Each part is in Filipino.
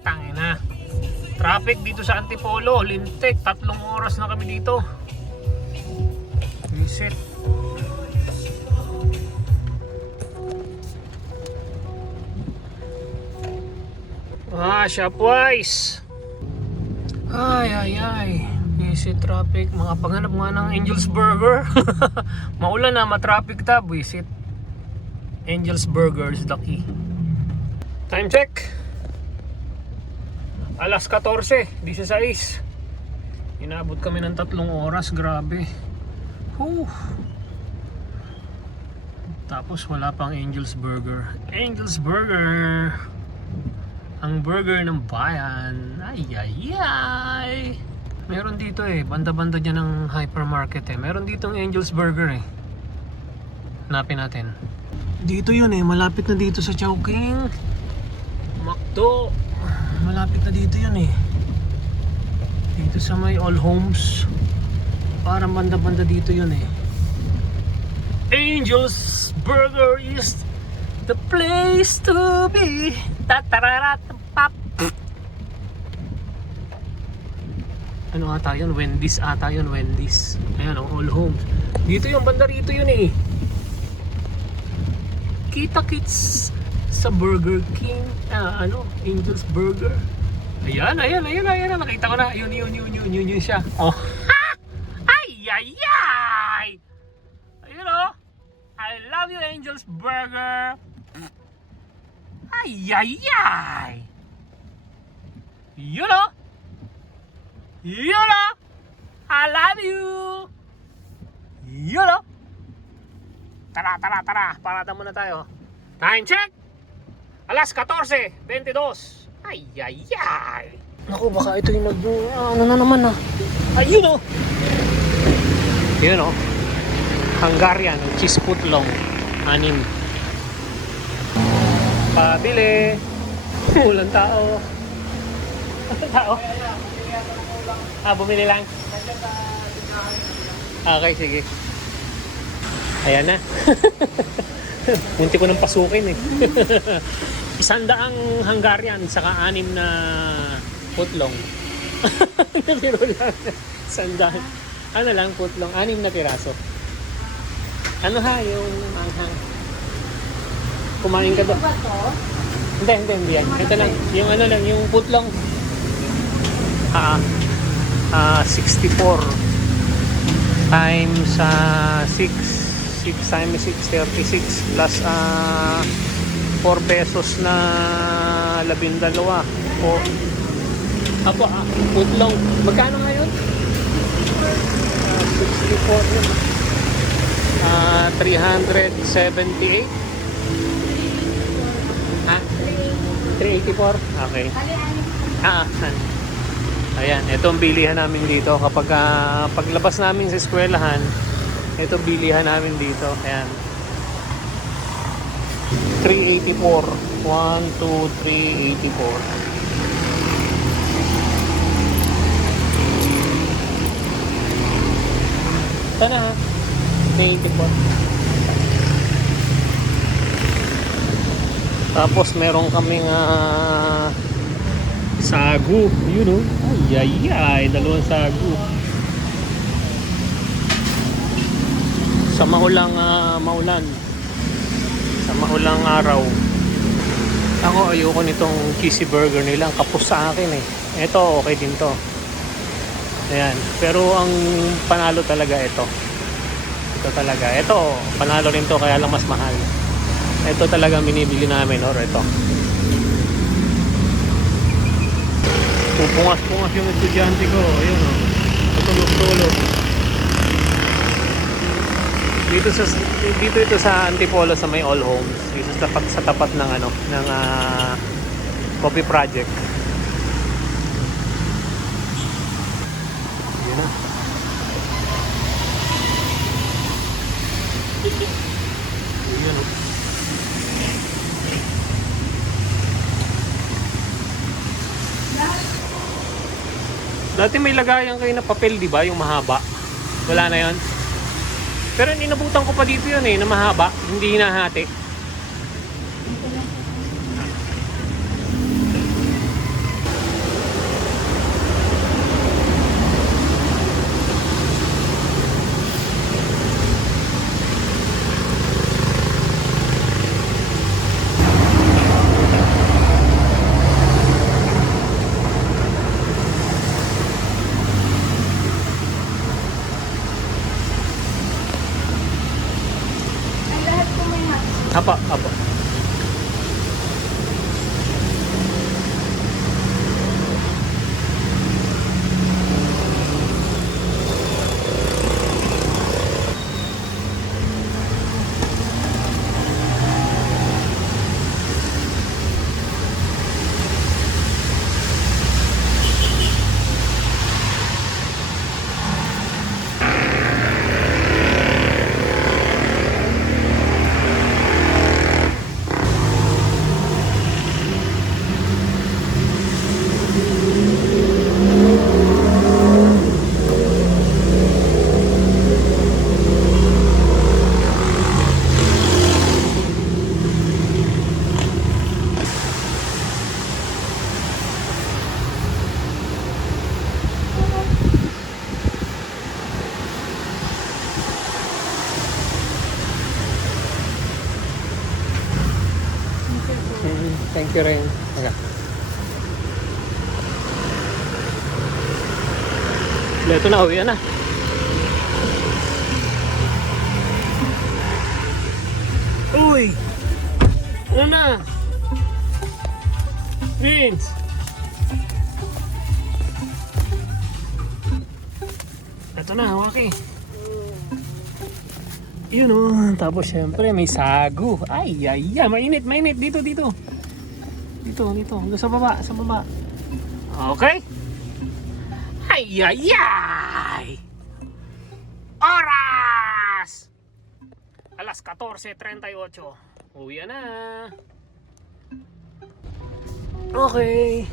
Tangina. Traffic dito sa Antipolo, lintik. 3 oras na kami dito. Reset. Shopwise. Ay. Visit traffic. Mga paghanap nga ng Angel's Burger. Maulan na, matraffic ta. Visit Angel's Burger is the key. Time check. Alas 14:16. Inabot kami ng 3 oras. Grabe. Tapos wala pang Angel's Burger. Angel's Burger, ang burger ng bayan. Ay. Meron dito banda-banda dyan ng hypermarket meron ditong Angel's Burger Hanapin natin. Dito yun malapit na dito sa Chowking McDo. Malapit na dito yun dito sa may All Homes. Parang banda-banda dito yun Angel's Burger is the place to be. Tatararatapap. Ano ata yun? Wendy's ata yun. Wendy's. Ayan All Homes. Dito yung banda rito yun Kita-kits sa Burger King. Angel's Burger. Ayan. Nakita ko na. Yun siya. Oh. Ay. Ayun I love you Angel's Burger. Ay. Yun I love you. Yun Tara. Parada muna tayo. Time check. Alas 14:22. Ay. Naku, baka ito yung ano na naman Ayun Yun Hungarian cheese footlong 6. Pabili. Walang tao. Bumili lang. Okay, sige. Ayan na. Munti ko nang pasukin 100 Hungarian saka 6 na footlong. Nabiro lang. 100. Ano lang footlong, 6 na piraso. Ano yung manghang? Kumain ka ba? Hindi yan. Ito lang, yung yung footlong. 64 times 6 times 6, 36 plus 4 pesos na 12 footlong. Magkano ngayon? 64 yun. 378. 384? Okay. Ayan, ito ang bilihan namin dito. Kapag paglabas namin sa eskwelahan, ito bilihan namin dito. Ayan. 384. 1, 2, 384. Ito na 384. Tapos meron kaming sagu, ay, 2 sagu. Sa maulang araw. Ako ayoko nitong cheesy burger nilang kapos sa akin Ito okay din to. Ayan, pero ang panalo talaga ito. Ito talaga. Ito panalo rin to kaya lang mas mahal. Ito talaga binibili namin ito. Pupungas yung estudyante ko. Ayun tutulog. Dito ito sa Antipolo sa may All Homes. Dito sa tapat ng ng Coffee Project. Ayun na. Ayun Dati may lagayan kayo na papel, di ba? Yung mahaba. Wala na yon. Pero inabutan ko pa dito yun na mahaba. Hindi hinahati. ka rin. Teka. Ito na, uwi na. Uy! Ano na? Vince! Ito na, hawaki. Yun o. Tapos syempre may sago. Ay, ay, ay. Mainit, mainit. Dito, dito. Dito, dito. Sa baba, sa baba. Okay? Ay, ay, ay! Oras! Alas 14:38. Uwi na. Okay.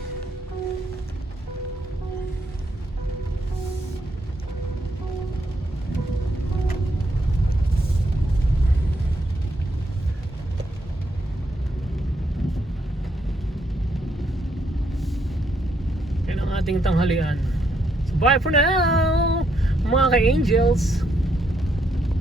Yan ang ating tanghalian. So bye for now, mga ka-angels.